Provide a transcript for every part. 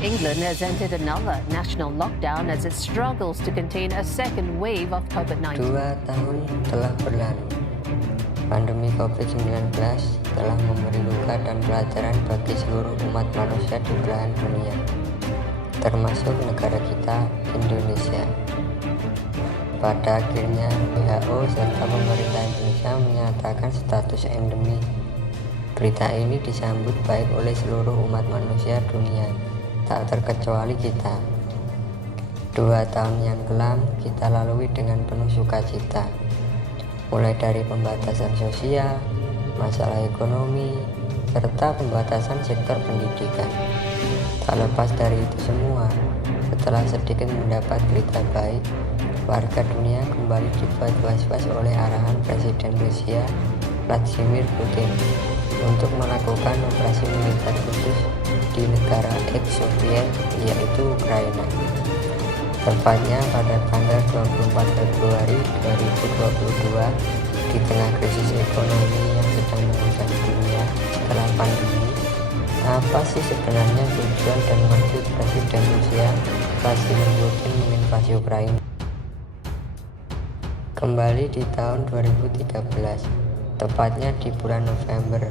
England has entered another national lockdown as it struggles to contain a second wave of COVID-19. 2 tahun telah berlalu. Pandemi COVID-19 telah memberi luka dan pelajaran bagi seluruh umat manusia di belahan dunia, termasuk negara kita, Indonesia. Pada akhirnya, WHO serta pemerintah Indonesia menyatakan status endemi. Berita ini disambut baik oleh seluruh umat manusia dunia, tak terkecuali kita. 2 tahun yang kelam kita lalui dengan penuh sukacita, mulai dari pembatasan sosial, masalah ekonomi, serta pembatasan sektor pendidikan. Tak lepas dari itu semua, setelah sedikit mendapat berita baik, warga dunia kembali dibuat was-was oleh arahan Presiden Rusia Vladimir Putin untuk melakukan operasi militer khusus di negara ex-Soviet, yaitu Ukraina. Tepatnya pada tanggal 24 Februari 2022, di tengah krisis ekonomi yang sedang mengancam dunia setelah pandemi. Apa sih sebenarnya tujuan dan maksud Presiden Rusia Vladimir Putin menginvasi Ukraina? Kembali di tahun 2013, tepatnya di bulan November,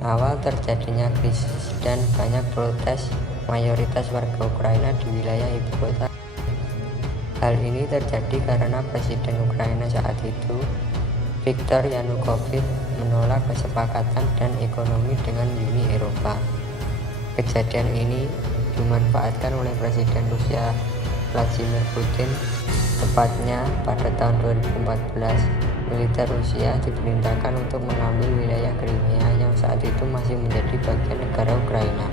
awal terjadinya krisis dan banyak protes mayoritas warga Ukraina di wilayah ibu kota. Hal ini terjadi karena Presiden Ukraina saat itu, Viktor Yanukovych, menolak kesepakatan dan ekonomi dengan Uni Eropa. Kejadian ini dimanfaatkan oleh Presiden Rusia Vladimir Putin. Tepatnya pada tahun 2014, militer Rusia diperintahkan untuk mengambil wilayah Crimea yang saat itu masih menjadi bagian negara Ukraina.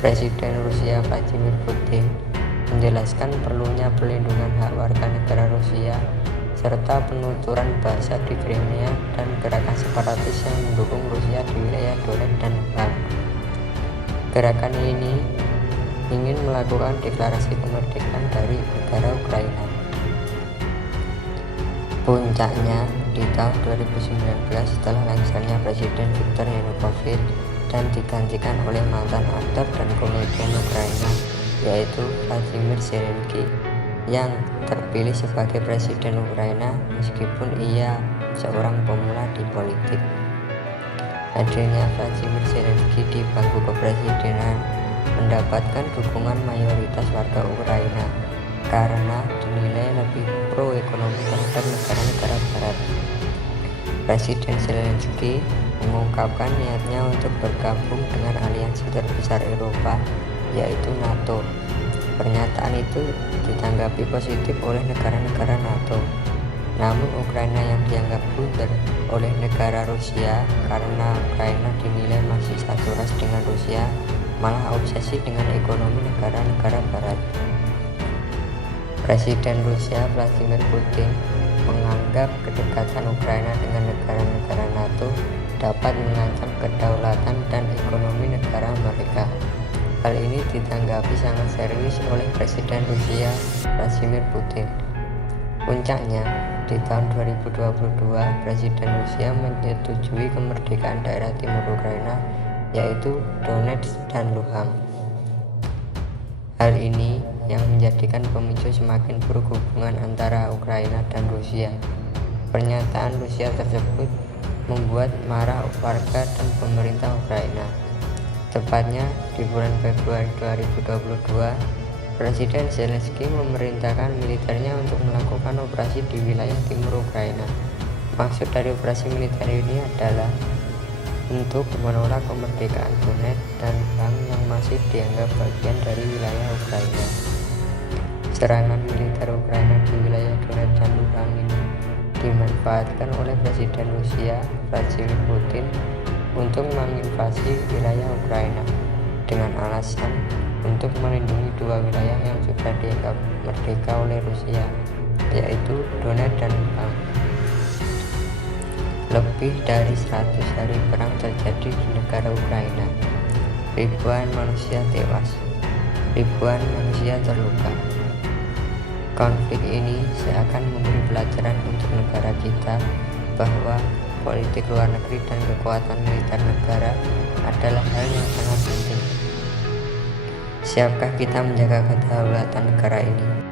Presiden Rusia Vladimir Putin menjelaskan perlunya perlindungan hak warga negara Rusia serta penuturan bahasa di Crimea dan gerakan separatis yang mendukung Rusia di wilayah Donetsk dan Luhansk. Gerakan ini ingin melakukan deklarasi kemerdekaan dari negara Ukraina. Puncaknya di tahun 2019 setelah lengsernya Presiden Viktor Yanukovych dan digantikan oleh mantan aktor dan komedian Ukraina, yaitu Vladimir Zelensky, yang terpilih sebagai Presiden Ukraina meskipun ia seorang pemula di politik. Hadirnya Vladimir Zelensky di bangku kepresidenan mendapatkan dukungan mayoritas warga Ukraina karena dinilai lebih pro ekonomi terhadap negara-negara barat. Presiden Zelensky mengungkapkan niatnya untuk bergabung dengan aliansi terbesar Eropa, yaitu NATO. Pernyataan itu ditanggapi positif oleh negara-negara NATO. Namun Ukraina yang dianggap blunder oleh negara Rusia karena Ukraina dinilai masih satu ras dengan Rusia, malah obsesi dengan ekonomi negara-negara barat. Presiden Rusia Vladimir Putin menganggap kedekatan Ukraina dengan negara-negara NATO dapat mengancam kedaulatan dan ekonomi negara mereka. Hal ini ditanggapi sangat serius oleh Presiden Rusia Vladimir Putin. Puncaknya, di tahun 2022, Presiden Rusia menyetujui kemerdekaan daerah timur Ukraina, yaitu Donetsk dan Luhansk. Hal ini yang menjadikan pemicu semakin buruk hubungan antara Ukraina dan Rusia. Pernyataan Rusia tersebut membuat marah warga dan pemerintah Ukraina. Tepatnya di bulan Februari 2022, Presiden Zelensky memerintahkan militernya untuk melakukan operasi di wilayah timur Ukraina. Maksud dari operasi militer ini adalah untuk menolak kemerdekaan Donetsk dan Luhansk yang masih dianggap bagian dari wilayah Ukraina. Serangan militer Ukraina di wilayah Donetsk dan Luhansk ini dimanfaatkan oleh Presiden Rusia Vladimir Putin untuk menginvasi wilayah Ukraina dengan alasan untuk melindungi 2 wilayah yang sudah dianggap merdeka oleh Rusia, yaitu Donetsk dan Luhansk. Lebih dari 100 hari perang terjadi di negara Ukraina. Ribuan manusia tewas, ribuan manusia terluka. Konflik ini seakan memberi pelajaran untuk negara kita bahwa politik luar negeri dan kekuatan militer negara adalah hal yang sangat penting. Siapkah kita menjaga kedaulatan negara ini?